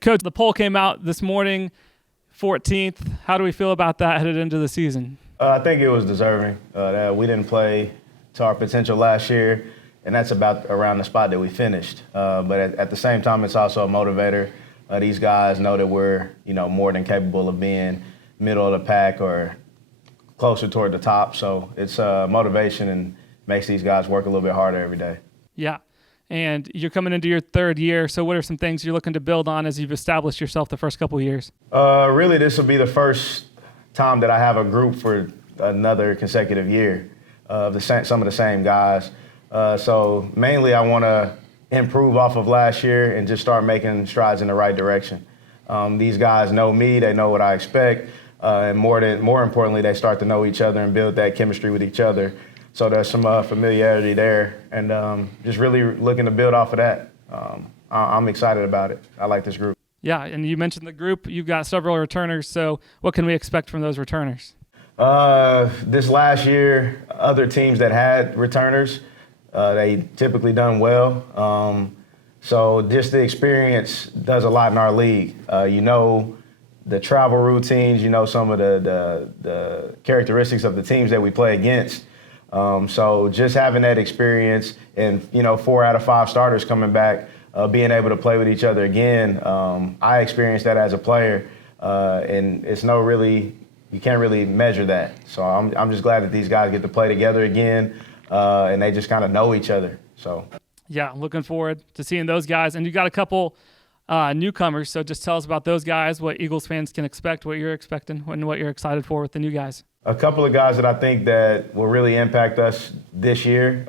Coach, the poll came out this morning, 14th. How do we feel about that headed into the season? I think it was deserving. That we didn't play to our potential last year, and that's about around the spot that we finished. But at the same time, it's also a motivator. These guys know that we're, more than capable of being middle of the pack or closer toward the top. So it's motivation and makes these guys work a little bit harder every day. Yeah. And you're coming into your third year, so what are some things you're looking to build on as you've established yourself the first couple of years? Really, this will be the first time that I have a group for another consecutive year of some of the same guys. So mainly I want to improve off of last year and just start making strides in the right direction. These guys know me, they know what I expect, and more importantly, they start to know each other and build that chemistry with each other. So there's some familiarity there, and just really looking to build off of that. I'm excited about it. I like this group. Yeah, and you mentioned the group. You've got several returners, so what can we expect from those returners? This last year, other teams that had returners, they typically done well. So just the experience does a lot in our league. The travel routines, some of the characteristics of the teams that we play against. So just having that experience and, 4 out of 5 starters coming back, being able to play with each other again, I experienced that as a player, and you can't really measure that. So I'm just glad that these guys get to play together again, and they just kind of know each other. So yeah, looking forward to seeing those guys. And you got a couple newcomers, so just tell us about those guys, what Eagles fans can expect, what you're expecting, and what you're excited for with the new guys. A couple of guys that I think that will really impact us this year.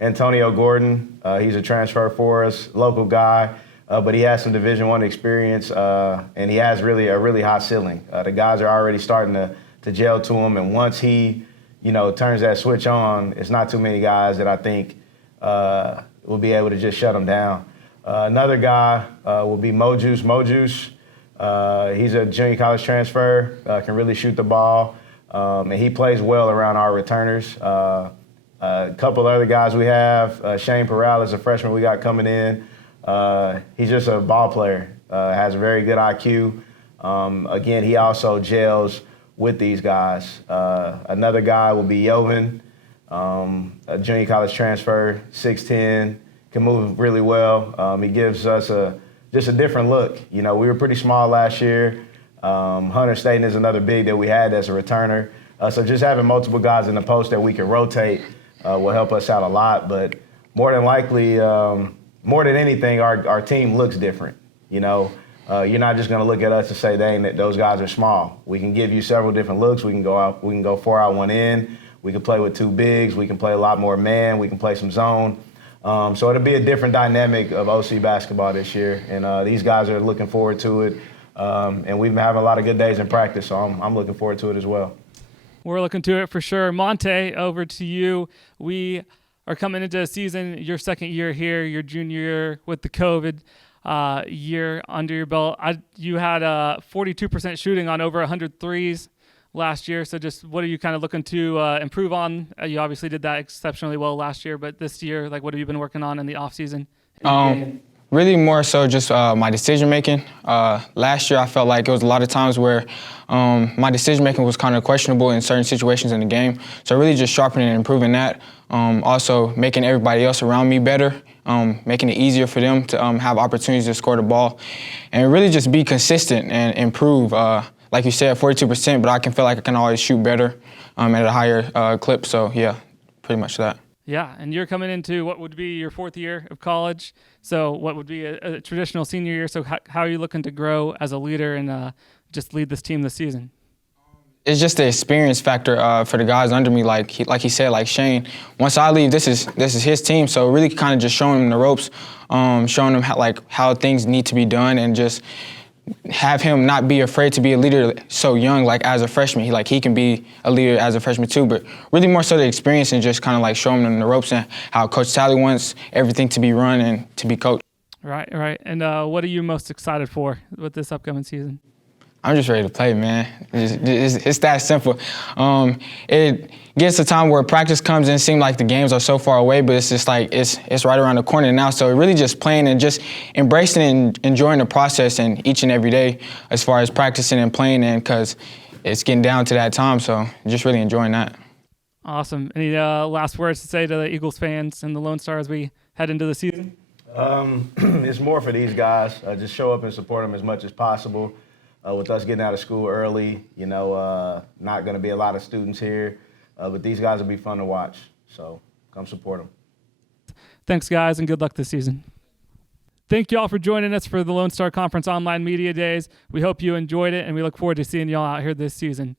Antonio Gordon, he's a transfer for us, local guy, but he has some Division I experience, and he has a really high ceiling. The guys are already starting to gel to him, and once he, turns that switch on, it's not too many guys that I think will be able to just shut him down. Another guy will be Mojuice. He's a junior college transfer, can really shoot the ball. And he plays well around our returners. A couple other guys we have, Shane Perales, a freshman we got coming in. He's just a ball player, has a very good IQ. Again, he also gels with these guys. Another guy will be Jovan, a junior college transfer, 6'10", can move really well. He gives us just a different look. We were pretty small last year. Hunter Staten is another big that we had as a returner. So just having multiple guys in the post that we can rotate will help us out a lot. But more than likely, more than anything, our team looks different. You're not just going to look at us and say, dang, those guys are small. We can give you several different looks. We can go 4 out, 1 in. We can play with 2 bigs. We can play a lot more man. We can play some zone. So it'll be a different dynamic of OC basketball this year. And these guys are looking forward to it. And we've been having a lot of good days in practice, so I'm looking forward to it as well. We're looking to it for sure. Moun'Tae, over to you. We are coming into a season, your second year here, your junior year with the COVID year under your belt. You had 42% shooting on over 100 threes last year, so just what are you kind of looking to improve on? You obviously did that exceptionally well last year, but this year, what have you been working on in the offseason? Really more so just my decision-making. Last year I felt like it was a lot of times where my decision-making was kind of questionable in certain situations in the game. So really just sharpening and improving that. Also making everybody else around me better, making it easier for them to have opportunities to score the ball. And really just be consistent and improve. Like you said, 42%, but I can feel like I can always shoot better at a higher clip. So yeah, pretty much that. Yeah, and you're coming into what would be your 4th year of college, so what would be a traditional senior year. So how are you looking to grow as a leader and just lead this team this season? It's just the experience factor for the guys under me, like he said, like Shane. Once I leave, this is his team, so really kind of just showing them the ropes, showing them how things need to be done, and just have him not be afraid to be a leader so young, as a freshman. He can be a leader as a freshman too, but really more so the experience and just kind of showing them the ropes and how Coach Talley wants everything to be run and to be coached. Right. And what are you most excited for with this upcoming season? I'm just ready to play, man. It's that simple. It gets a time where practice comes and it seems like the games are so far away, but it's just like it's right around the corner now. So really just playing and just embracing and enjoying the process and each and every day as far as practicing and playing, and because it's getting down to that time. So just really enjoying that. Awesome. Any last words to say to the Eagles fans and the Lone Star as we head into the season? It's more for these guys. Just show up and support them as much as possible. With us getting out of school early, not going to be a lot of students here, but these guys will be fun to watch. So come support them. Thanks, guys, and good luck this season. Thank you all for joining us for the Lone Star Conference Online Media Days. We hope you enjoyed it, and we look forward to seeing y'all out here this season.